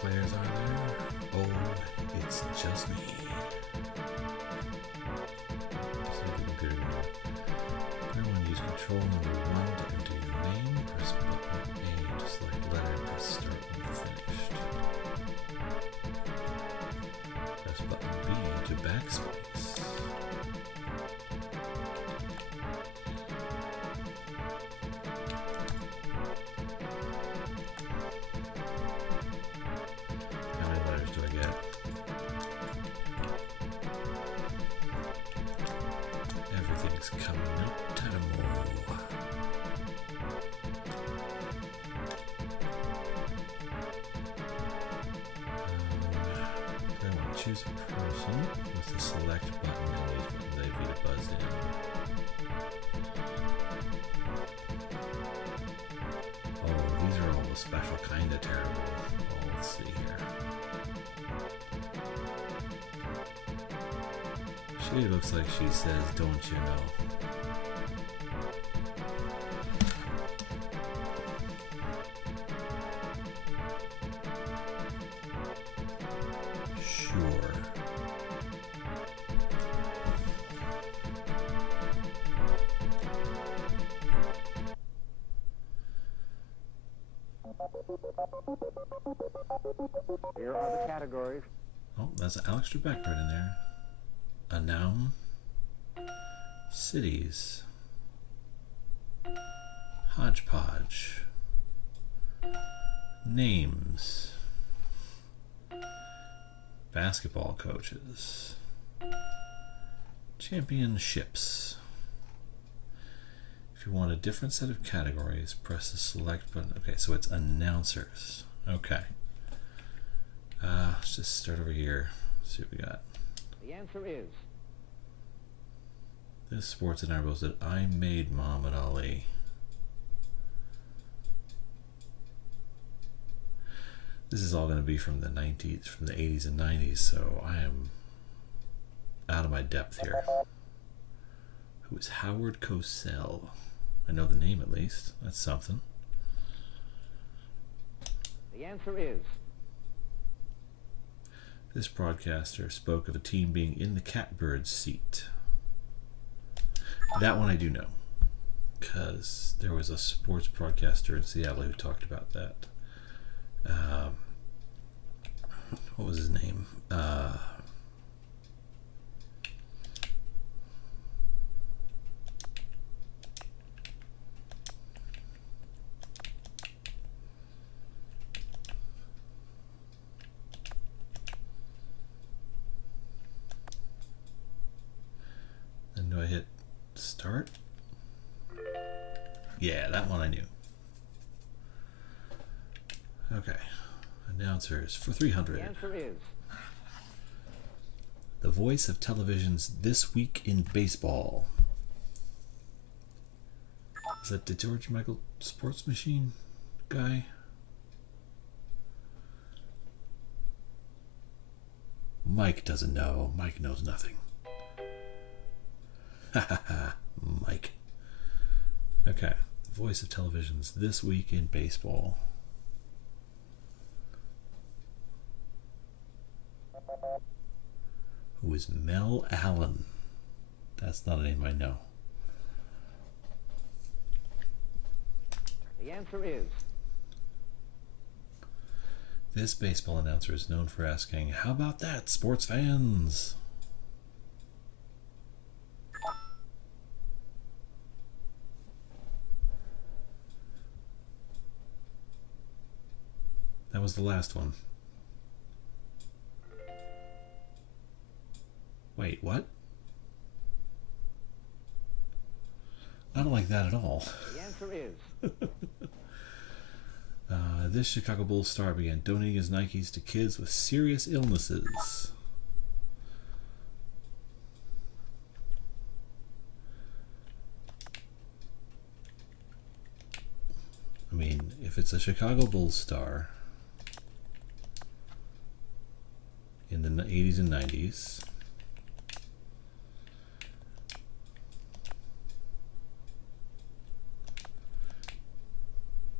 Players are there? Oh, it's just me. Everyone use control number 1 to enter your name. Press button A to select letter and press start when finished. Press button B to backspace. How many letters do I get? Everything's coming up, Tatamo. I want to choose a person with the select button and use button A to buzz in. Oh, these are all the special kind of terrible. Oh, let's see here. She looks like she says, "Don't you know?" Sure. Here are the categories. Oh, that's Alex Trebek right in there. A noun. Cities. Hodgepodge. Names. Basketball coaches. Championships. If you want a different set of categories, press the select button. Okay, so it's announcers. Okay. Let's just start over here. See what we got. The answer is This sports announcer said, "I made Muhammad Ali." This is all going to be from the 90s, from the 80s and 90s, so I am out of my depth here. Who is Howard Cosell? I know the name at least. That's something. the answer is This broadcaster spoke of a team being in the catbird seat. That one I do know, because there was a sports broadcaster in Seattle who talked about that. What was his name? Then do I hit start? Yeah, that one I knew. Okay. Announcers for 300. the answer is The voice of television's This Week in Baseball. Is that the George Michael Sports Machine guy? Mike doesn't know. Mike knows nothing. Ha ha ha. Mike. Okay. The voice of television's This Week in Baseball. Who is Mel Allen? That's not a name I know. the answer is This baseball announcer is known for asking, "How about that, sports fans?" That was the last one. Wait, what? I don't like that at all. the answer is This Chicago Bulls star began donating his Nikes to kids with serious illnesses. I mean, if it's a Chicago Bulls star, in the 80s and 90s.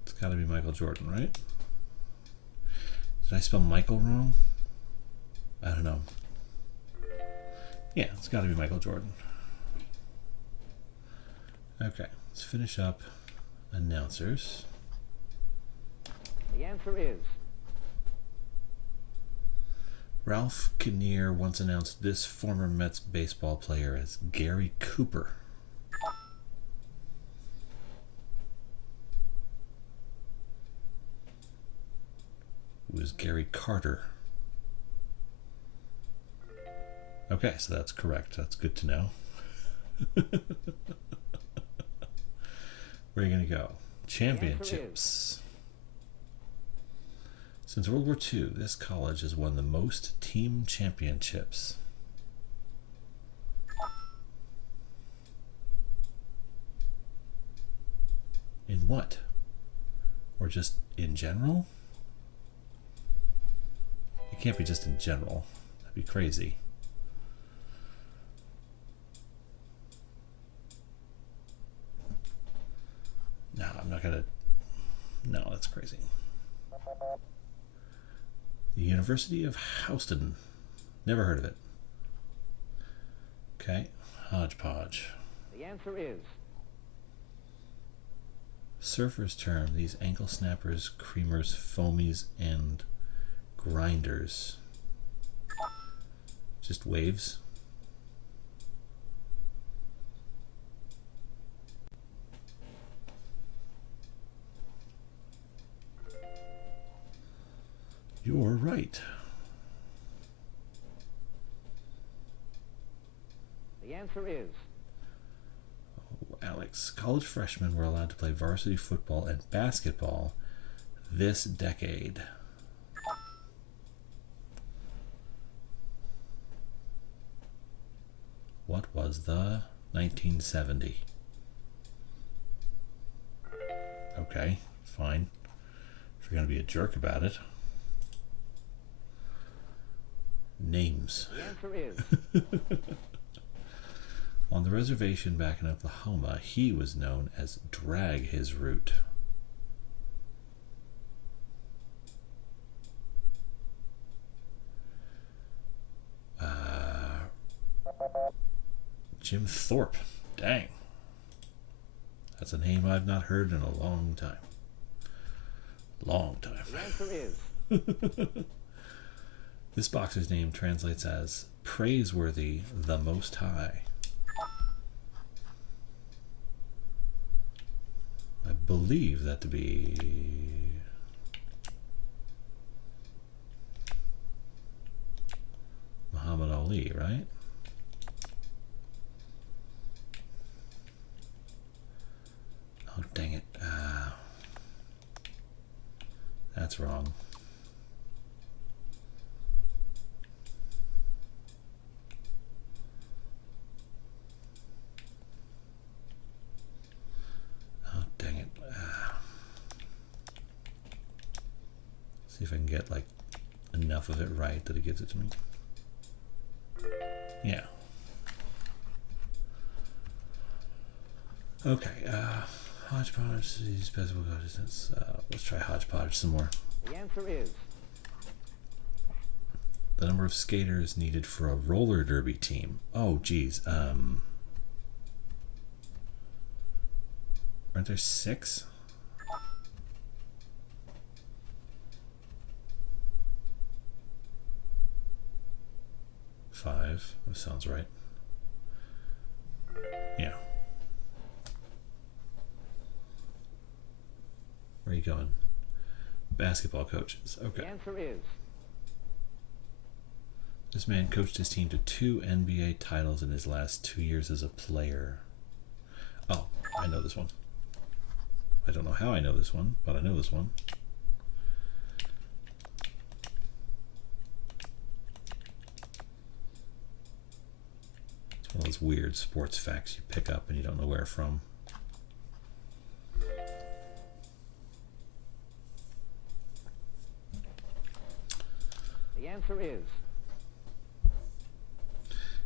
It's got to be Michael Jordan, right? Did I spell Michael wrong? I don't know. Yeah, it's got to be Michael Jordan. Okay, let's finish up announcers. The answer is Ralph Kinnear once announced this former Mets baseball player as Gary Cooper. Who is Gary Carter? Okay, so that's correct. That's good to know. Where are you going to go? Championships. Since World War II, this college has won the most team championships. In what? Or just in general? It can't be just in general. That'd be crazy. No, I'm not gonna. No, that's crazy. The University of Houston. Never heard of it. Okay, hodgepodge. the answer is Surfers term these ankle snappers, creamers, foamies, and grinders. Just waves. You're right. the answer is Oh, Alex, college freshmen were allowed to play varsity football and basketball this decade. What was the 1970? Okay, fine. If you're going to be a jerk about it. Names. the answer is On the reservation back in Oklahoma, he was known as Drag His Root. Jim Thorpe. Dang. That's a name I've not heard in a long time. Long time. the answer is This boxer's name translates as Praiseworthy the Most High. I believe that to be Muhammad Ali, right? Oh, dang it. That's wrong. Oh, dang it. See if I can get like enough of it right that it gives it to me. Yeah. Okay. Hodgepodge. These basketball coaches. Let's try hodgepodge some more. the answer is The number of skaters needed for a roller derby team. Oh, geez. Aren't there 6? Five. That sounds right. Yeah. Where are you going? Basketball coaches. the Okay. answer is This man coached his team to 2 NBA titles in his last 2 years as a player. Oh, I know this one. I don't know how I know this one, but I know this one. It's one of those weird sports facts you pick up and you don't know where from. the answer is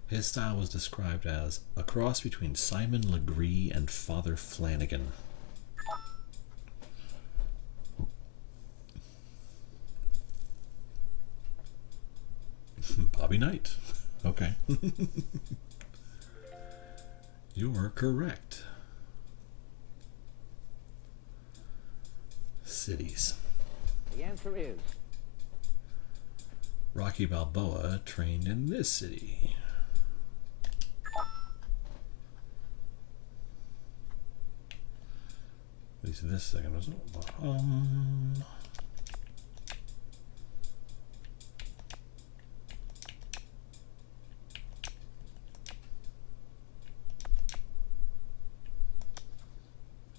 His style was described as a cross between Simon Legree and Father Flanagan. Bobby Knight. Okay. You're correct. Cities. The answer is Rocky Balboa trained in this city. At least this second was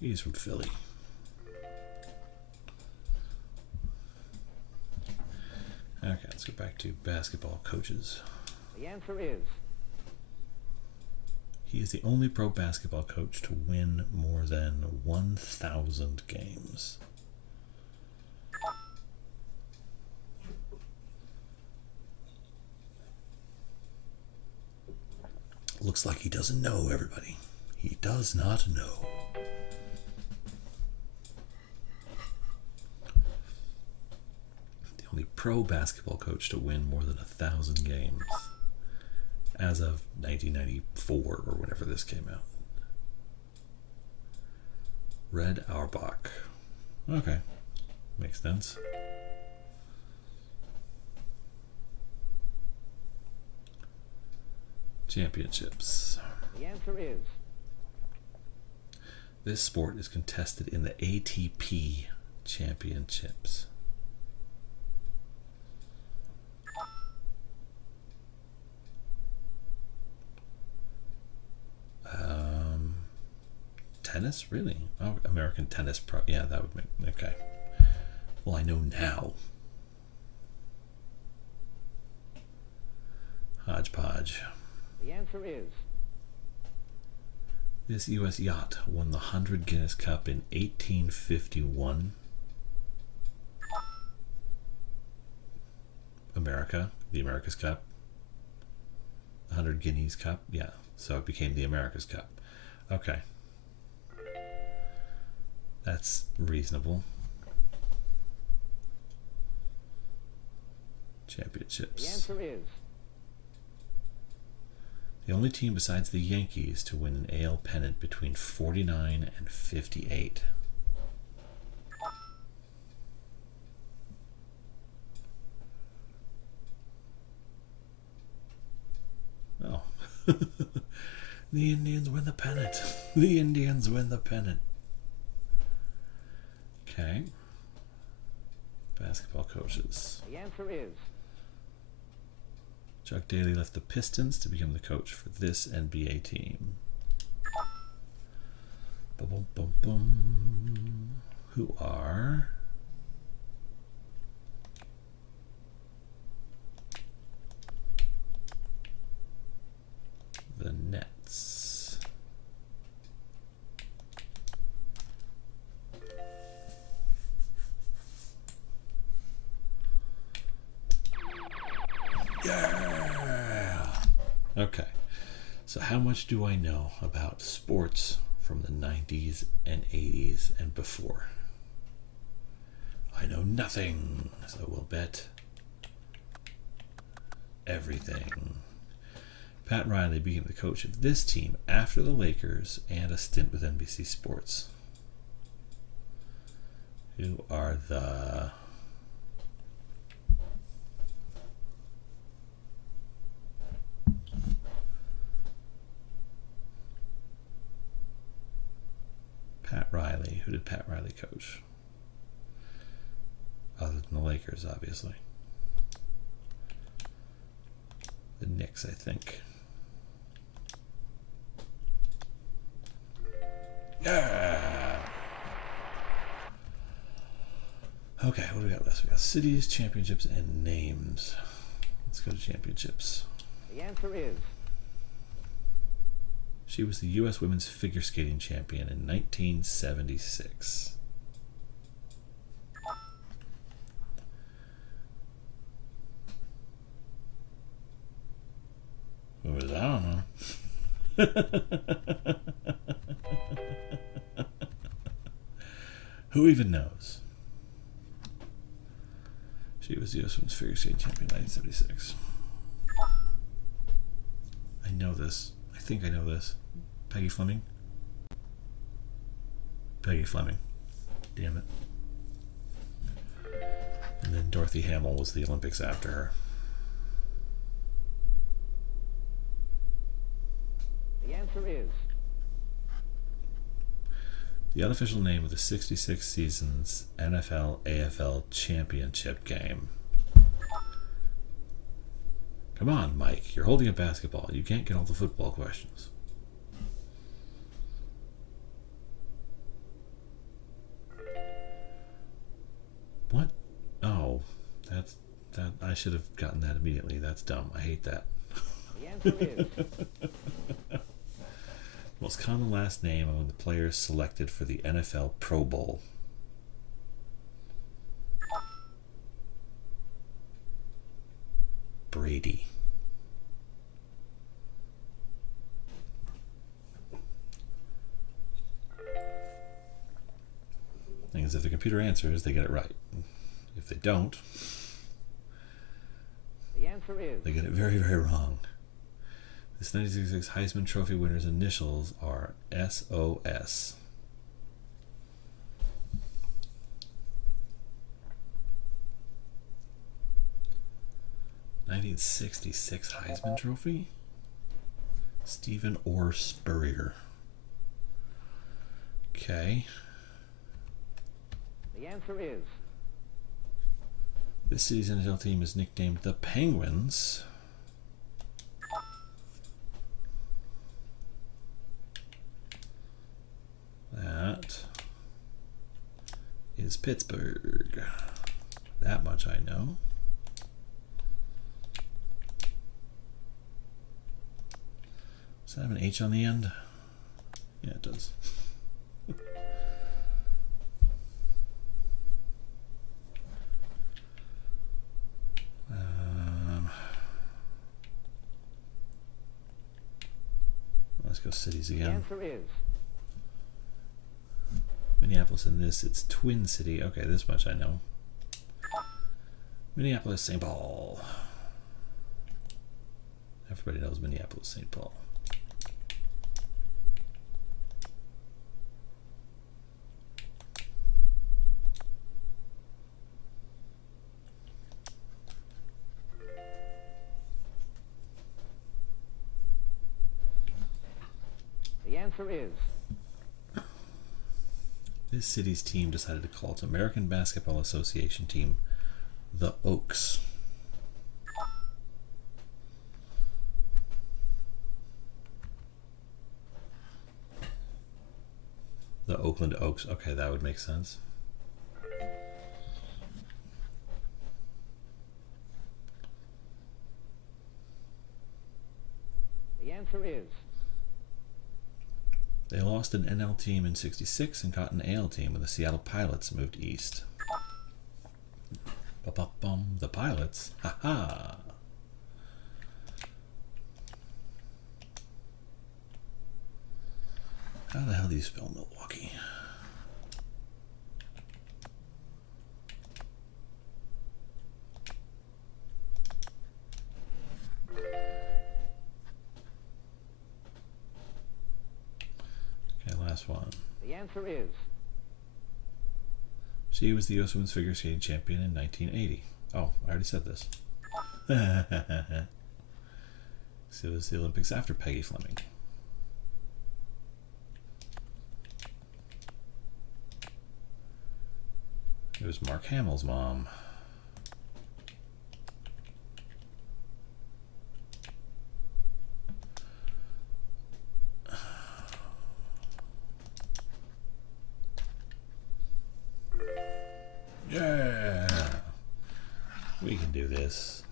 he's from Philly. Okay, let's go back to basketball coaches. the answer is He is the only pro basketball coach to win more than 1,000 games. Looks like he doesn't know, everybody. He does not know. The only pro basketball coach to win more than 1,000 games. As of 1994 or whenever this came out. Red Auerbach. Okay. Makes sense. Championships. the answer is This sport is contested in the ATP Championships. Tennis? Really? Oh, American Tennis Pro. Yeah, that would make... Okay. Well, I know now. Hodgepodge. the answer is This U.S. yacht won the 100 Guinness Cup in 1851. America, the America's Cup. The 100 Guineas Cup. Yeah, so it became the America's Cup. Okay. That's reasonable. Championships. the answer is The only team besides the Yankees to win an AL pennant between 49 and 58. Oh. The Indians win the pennant. The Indians win the pennant. Okay. Basketball coaches. the answer is Chuck Daly left the Pistons to become the coach for this NBA team. Boom, boom, boom, boom. Who are the Nets? Yeah. Okay. So how much do I know about sports from the 90s and 80s and before? I know nothing, so we'll bet everything. Pat Riley became the coach of this team after the Lakers and a stint with NBC Sports. Who are the... Pat Riley. Who did Pat Riley coach? Other than the Lakers, obviously. The Knicks, I think. Yeah. Okay, what do we got left? We got cities, championships, and names. Let's go to championships. the answer is She was the U.S. women's figure skating champion in 1976. Who was that Who even knows? She was the U.S. Women's Figure Skating Champion in 1976. I know this. I think I know this. Peggy Fleming? Peggy Fleming. Damn it. And then Dorothy Hamill was the Olympics after her. The answer is The unofficial name of the 66 seasons NFL AFL Championship game. Come on, Mike. You're holding a basketball. You can't get all the football questions. What? Oh, that I should have gotten that immediately. That's dumb. I hate that. the answer is Most common last name among the players selected for the NFL Pro Bowl. Brady. Thing is, if the computer answers, they get it right. If they don't, the answer is they get it very, very wrong. This 1966 Heisman Trophy winner's initials are SOS. '66 Heisman Trophy? Stephen Orr Spurrier. Okay. the answer is This city's NFL team is nicknamed the Penguins. That is Pittsburgh. That much I know. Does that have an H on the end? Yeah, it does. Let's go cities the again. answer is Minneapolis and this, it's Twin City. Okay, this much I know. Minneapolis, St. Paul. Everybody knows Minneapolis, St. Paul. the answer is This city's team decided to call its American Basketball Association team the Oaks. The Oakland Oaks. Okay, that would make sense. the answer is They lost an NL team in '66 and got an AL team when the Seattle Pilots moved east. Ba-ba-bum, the Pilots. Ha-ha! How the hell do you spell Milwaukee? Okay, last one. the answer is She was the U.S. Women's Figure Skating Champion in 1980. Oh, I already said this. So it was the Olympics after Peggy Fleming. It was Mark Hamill's mom. Yeah! We can do this.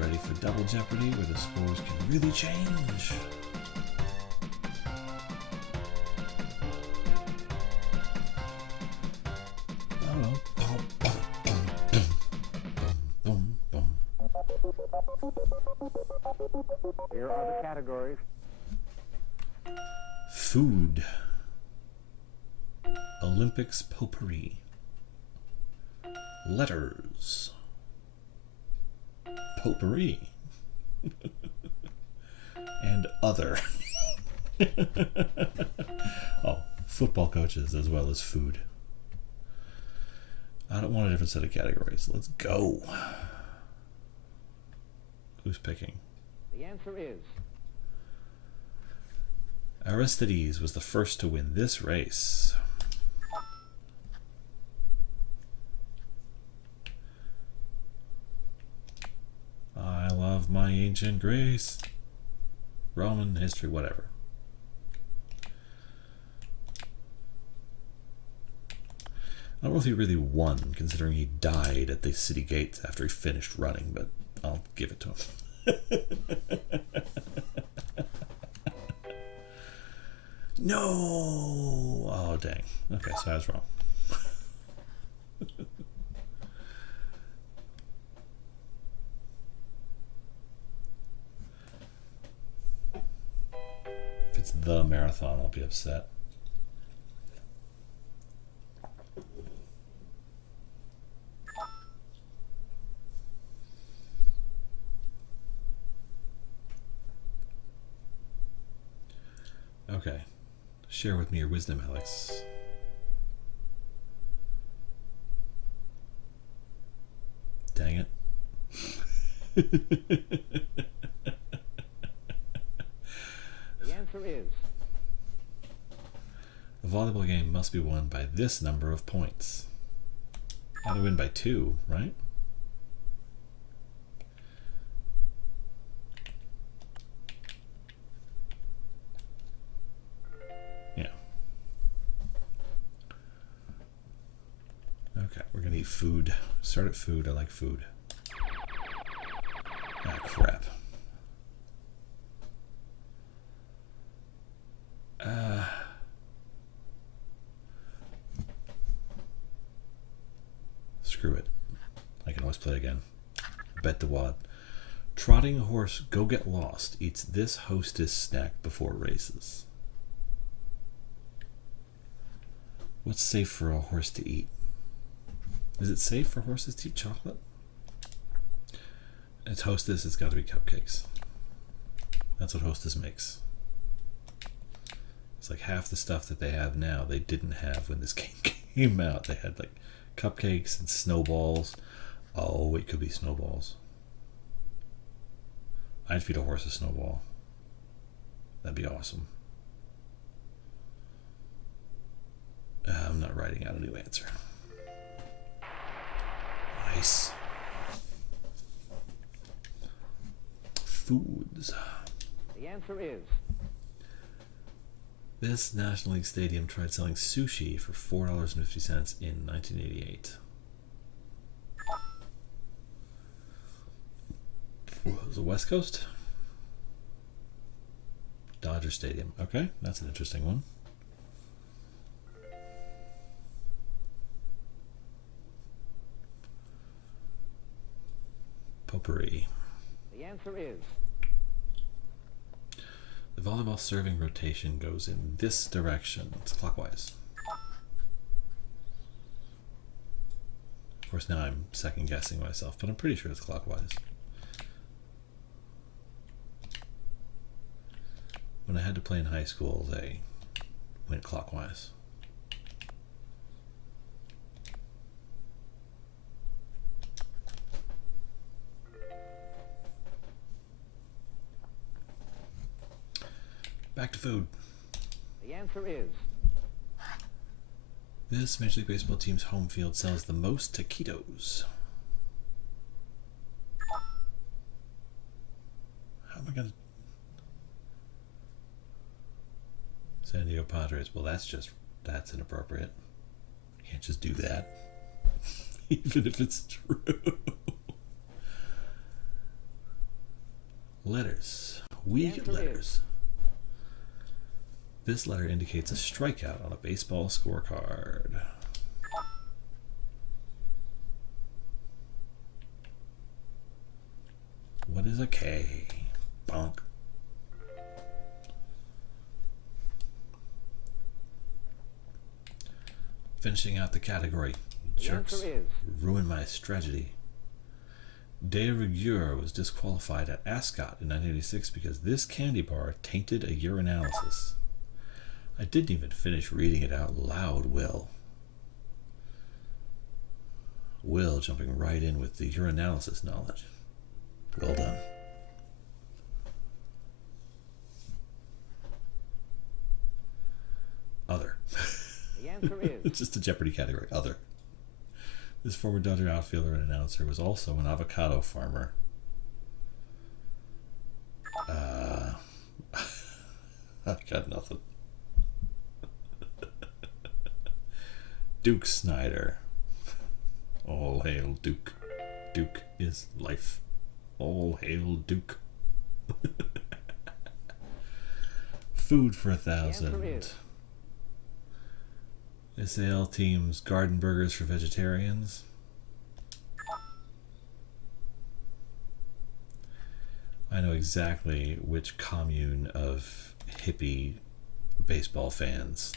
Ready for Double Jeopardy where the scores can really change? here are the categories Food. Olympics potpourri. Letters. Potpourri. And other. Oh, football coaches as well as food. I don't want a different set of categories. Let's go. Who's picking? The answer is Aristides was the first to win this race. I love my ancient Greece. Roman history, whatever. I don't know if he really won, considering he died at the city gates after he finished running, but I'll give it to him. No! Oh, dang. Okay, so I was wrong. If it's the marathon, I'll be upset. Okay. Share with me your wisdom, Alex. Dang it. the answer is The volleyball game must be won by this number of points. Got to win by 2, right? Yeah. Okay, we're gonna eat food. Start at food. I like food. Ah, crap. Screw it. I can always play again. Bet the wad. Trotting horse Go Get Lost eats this hostess snack before races. What's safe for a horse to eat? Is it safe for horses to eat chocolate? It's Hostess, it's got to be cupcakes. That's what Hostess makes. It's like half the stuff that they have now they didn't have when this game came out. They had like cupcakes and snowballs. Oh, it could be snowballs. I'd feed a horse a snowball. That'd be awesome. I'm not writing out a new answer. Nice. Foods. the answer is This National League stadium tried selling sushi for $4.50 in 1988. Was it West Coast? Dodger Stadium. Okay, that's an interesting one. Potpourri. the answer is The volleyball serving rotation goes in this direction. It's clockwise. Of course, now I'm second guessing myself, but I'm pretty sure it's clockwise. When I had to play in high school, they went clockwise. Back to food. the answer is This Major League Baseball team's home field sells the most taquitos. How am I gonna... San Diego Padres. Well, that's inappropriate. You can't just do that. Even if it's true. Letters. We get letters. This letter indicates a strikeout on a baseball scorecard. What is a K? Bonk. Finishing out the category. The Jerks answer is ruined my strategy. De rigueur was disqualified at Ascot in 1986 because this candy bar tainted a urinalysis. I didn't even finish reading it out loud, Will. Will jumping right in with the urinalysis knowledge. Well done. Other. the answer is It's just a Jeopardy category. Other. This former Dodger outfielder and announcer was also an avocado farmer. I've got nothing. Duke Snyder. All hail Duke. Duke is life. All hail Duke. Food for the answer 1,000. is SAL teams garden burgers for vegetarians. I know exactly which commune of hippie baseball fans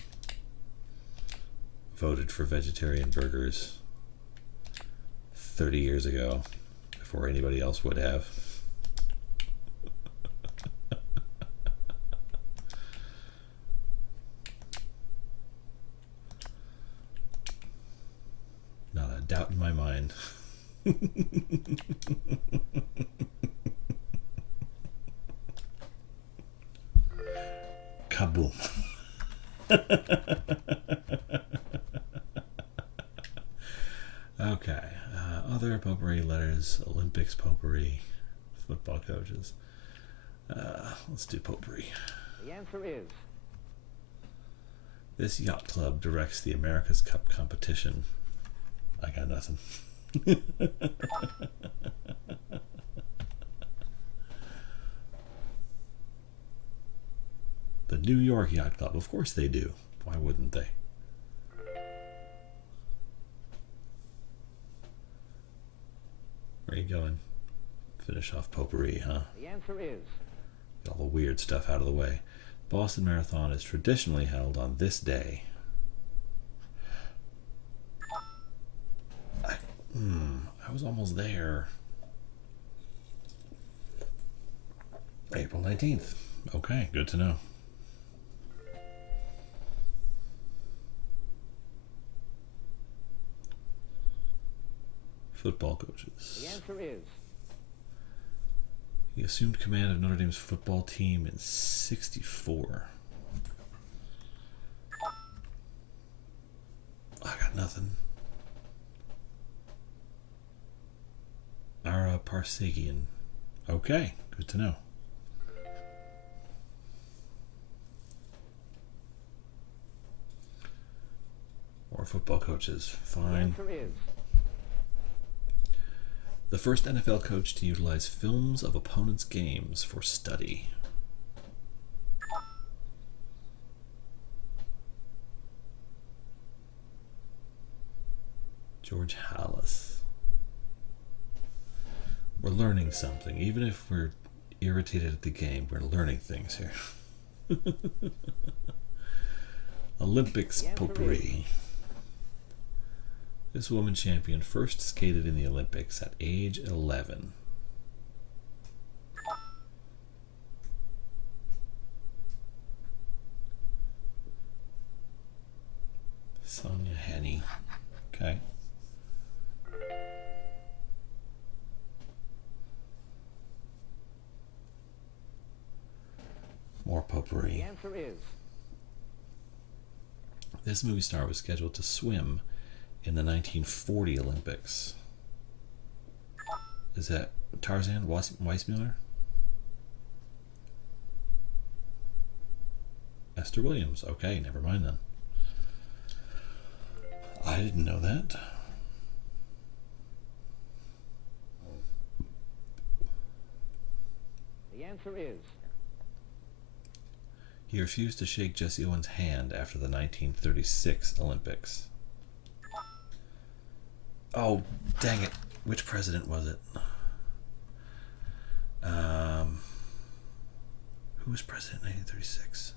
voted for vegetarian burgers 30 years ago before anybody else would have. Not a doubt in my mind. Kaboom. Okay. Other potpourri letters, Olympics potpourri, football coaches. Let's do potpourri. the answer is This yacht club directs the America's Cup competition. I got nothing. The New York Yacht Club. Of course they do. Why wouldn't they? Where are you going? Finish off potpourri, huh? the answer is Get all the weird stuff out of the way. Boston Marathon is traditionally held on this day. I was almost there. April 19th. Okay, good to know. Football coaches. the answer is He assumed command of Notre Dame's football team in '64. I got nothing. Ara Parsegian. Okay, good to know. More football coaches. the Fine. answer is The first NFL coach to utilize films of opponents' games for study. George Halas. We're learning something. Even if we're irritated at the game, we're learning things here. Olympics The answer potpourri. This woman champion first skated in the Olympics at age 11. Sonia Henney. Okay. More the potpourri. answer is This movie star was scheduled to swim in the 1940 Olympics. Is that Tarzan Weissmuller? Esther Williams. Okay, never mind then. I didn't know that. the answer is He refused to shake Jesse Owens' hand after the 1936 Olympics. Oh, dang it. Which president was it? Who was president in 1936?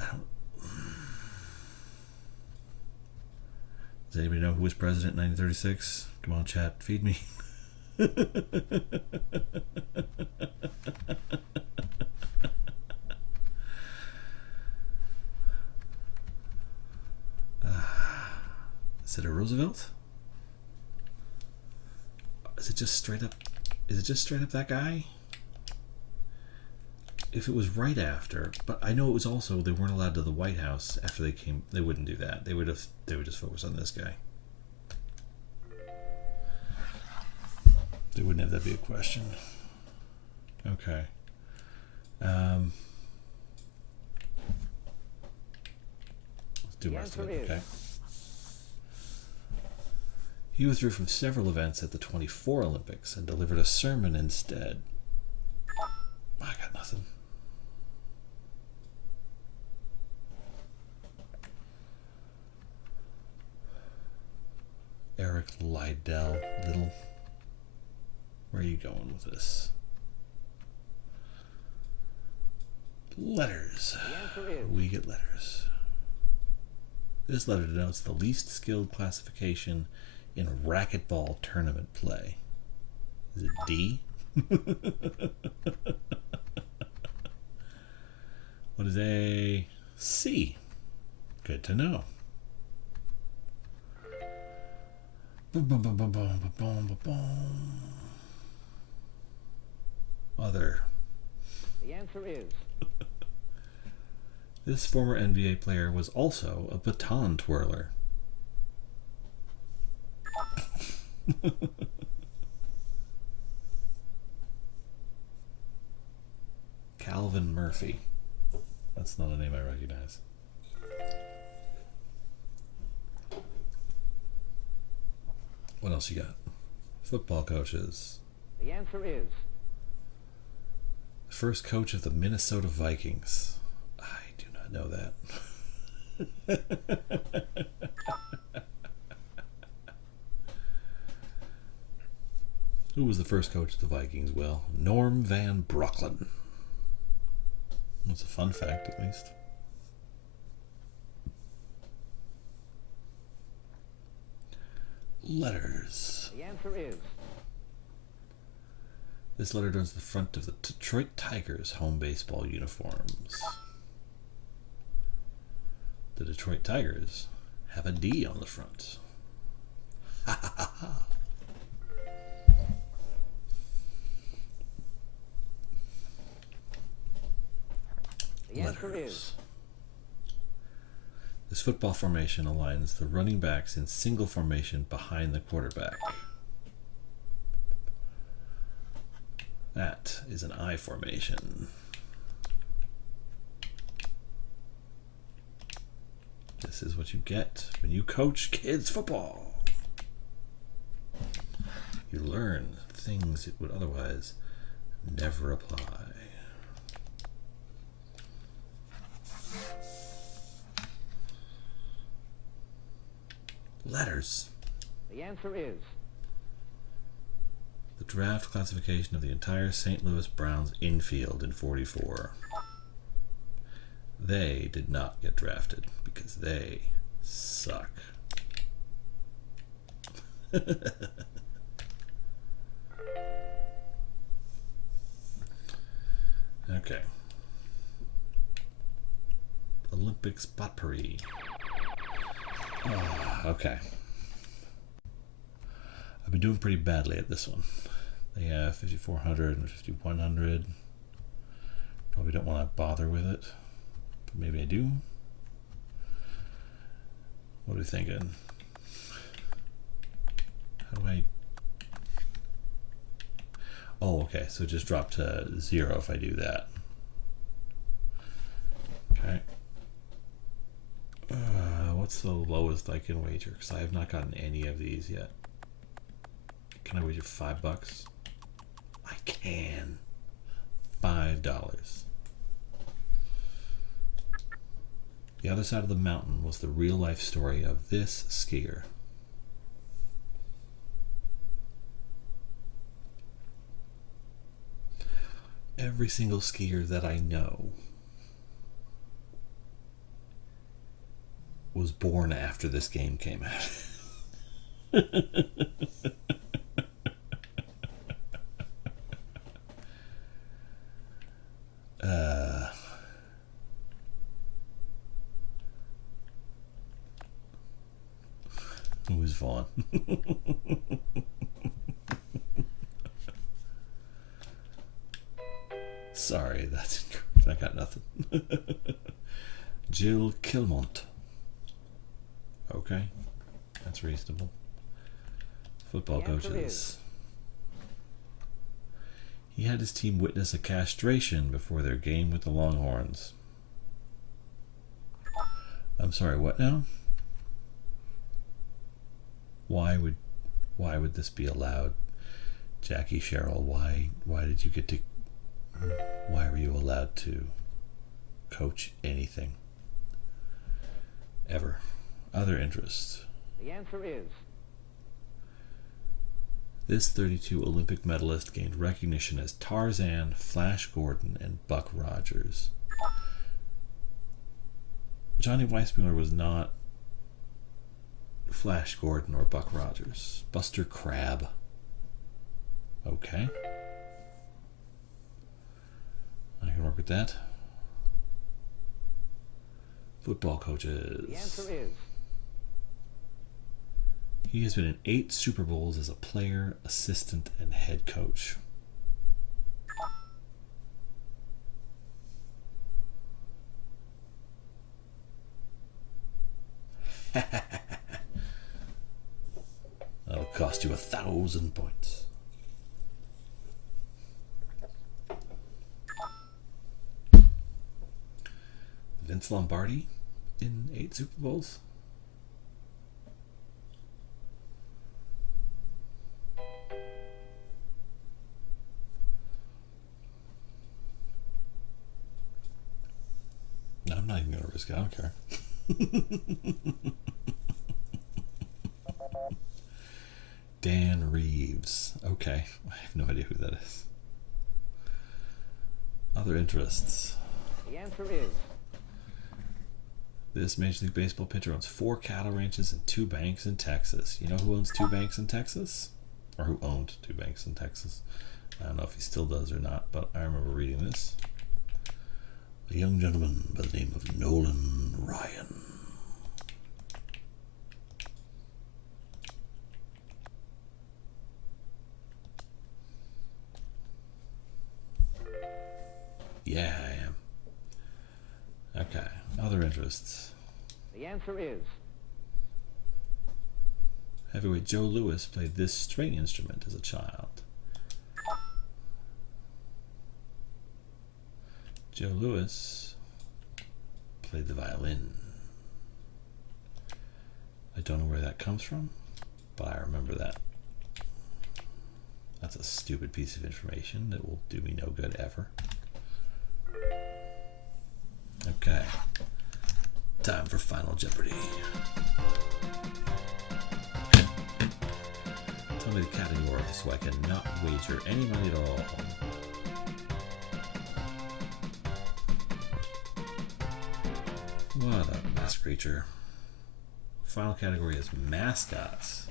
I don't... Does anybody know who was president in 1936? Come on, chat, feed me. Is it a Roosevelt? Is it just straight up? Is it just straight up that guy? If it was right after, but I know it was also they weren't allowed to the White House after they came. They wouldn't do that. They would just focus on this guy. They wouldn't have that be a question. Okay. Let's do the rest of it. Okay. He withdrew from several events at the 24 Olympics and delivered a sermon instead. I got nothing. Eric Liddell Little. Where are you going with this? Letters. We get letters. This letter denotes the least skilled classification in racquetball tournament play. Is it D? What is A? C. Good to know. Other. The answer is. This former NBA player was also a baton twirler. Calvin Murphy. That's not a name I recognize. What else you got? Football coaches. The answer is. First coach of the Minnesota Vikings. I do not know that. Who was the first coach of the Vikings? Well, Norm Van Brocklin. That's a fun fact, at least. Letters. The answer is. This letter does the front of the Detroit Tigers home baseball uniforms. The Detroit Tigers have a D on the front. Ha ha ha ha. The answer is. This football formation aligns the running backs in single formation behind the quarterback. That is an I formation. This is what you get when you coach kids football. You learn things that would otherwise never apply. Letters. The answer is. The draft classification of the entire St. Louis Browns infield in '44. They did not get drafted because they suck. Okay. Olympics potpourri. Okay. I've been doing pretty badly at this one. They have 5,400 and 5,100. Probably don't want to bother with it, but maybe I do. What are we thinking? How do I... Oh, okay, so just drop to 0 if I do that. Okay. What's the lowest I can wager? Because I have not gotten any of these yet. Can I wager $5? I can. $5. The other side of the mountain was the real life story of this skier. Every single skier that I know was born after this game came out. Who's Vaughn? Sorry, that's incorrect. I got nothing. Jill Kilmont. Okay, that's reasonable. Football coaches. He had his team witness a castration before their game with the Longhorns. I'm sorry, what now? Why would this be allowed? Jackie Sherrill, why did you get to, why were you allowed to coach anything? Ever. Other interests. The answer is. This 32 Olympic medalist gained recognition as Tarzan, Flash Gordon, and Buck Rogers. Johnny Weissmuller was not Flash Gordon or Buck Rogers. Buster Crabbe. Okay. I can work with that. Football coaches. The answer is. He has been in 8 Super Bowls as a player, assistant, and head coach. That'll cost you 1,000 points. Vince Lombardi in 8 Super Bowls. No, I'm not even going to risk it. I don't care. Dan Reeves. Okay. I have no idea who that is. Other interests. The answer is. This Major League Baseball pitcher owns 4 cattle ranches and 2 banks in Texas. You know who owns 2 banks in Texas? Or who owned 2 banks in Texas? I don't know if he still does or not, but I remember reading this. A young gentleman by the name of Nolan Ryan. Yeah, I am. Okay, other interests. The answer is. Heavyweight Joe Louis played this string instrument as a child. Joe Louis played the violin. I don't know where that comes from, but I remember that. That's a stupid piece of information that will do me no good ever. Okay. Time for Final Jeopardy. Tell me the category so I cannot wager any money at all. What a mess creature. Final category is mascots.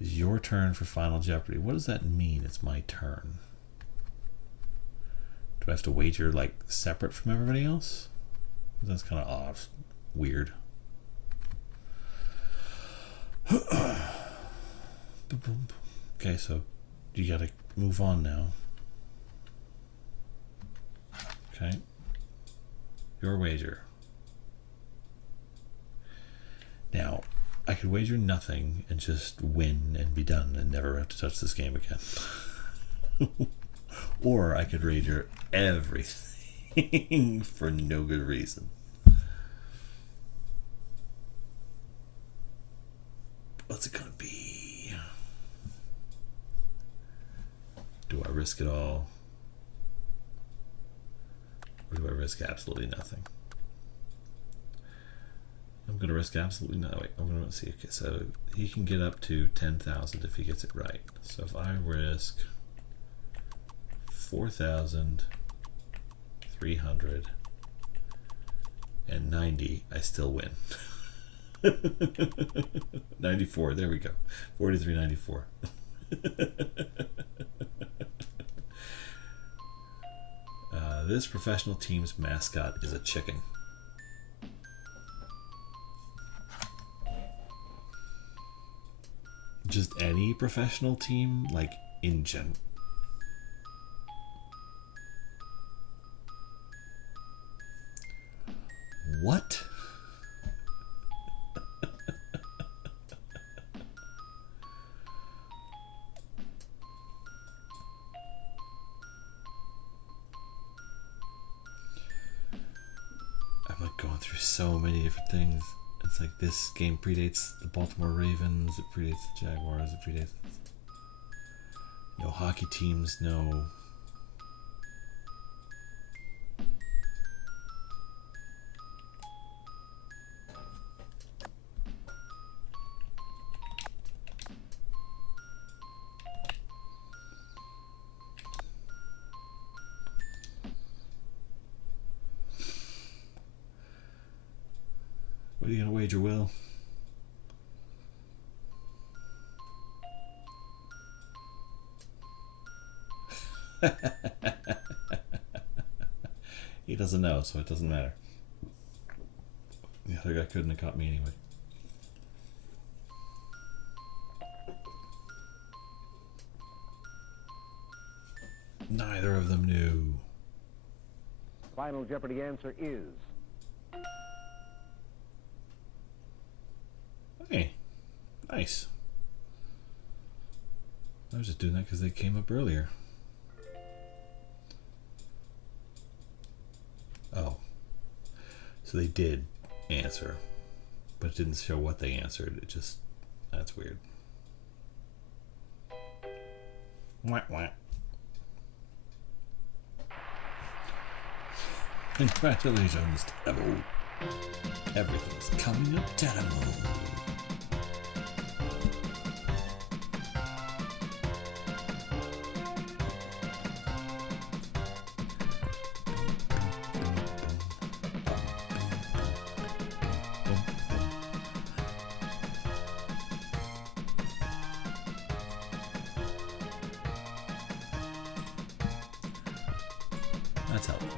It's your turn for Final Jeopardy. What does that mean? It's my turn. Do I have to wager like separate from everybody else? That's kind of odd. Weird. Okay, so you gotta move on now. Okay. Your wager. Now, I could wager nothing and just win and be done and never have to touch this game again. Or I could wager everything for no good reason. What's it gonna be? Do I risk it all? Or do I risk absolutely nothing? I'm going to risk absolutely no. Wait, I'm going to see. Okay, so he can get up to 10,000 if he gets it right. So if I risk 4,390, I still win. 94. There we go. 4394. This professional team's mascot is a chicken. Just any professional team, like in general. What? I'm like going through so many different things. It's like this game predates the Baltimore Ravens, it predates the Jaguars, it predates no hockey teams, no. What are you gonna wager, Will? He doesn't know, so it doesn't matter. The other guy couldn't have caught me anyway. Neither of them knew. Final Jeopardy answer is... Hey, nice. I was just doing that because they came up earlier. Oh. So they did answer, but it didn't show what they answered. It just, that's weird. Wah, wah. Congratulations, Tabo. Everything's coming up, Tabo. That's helpful.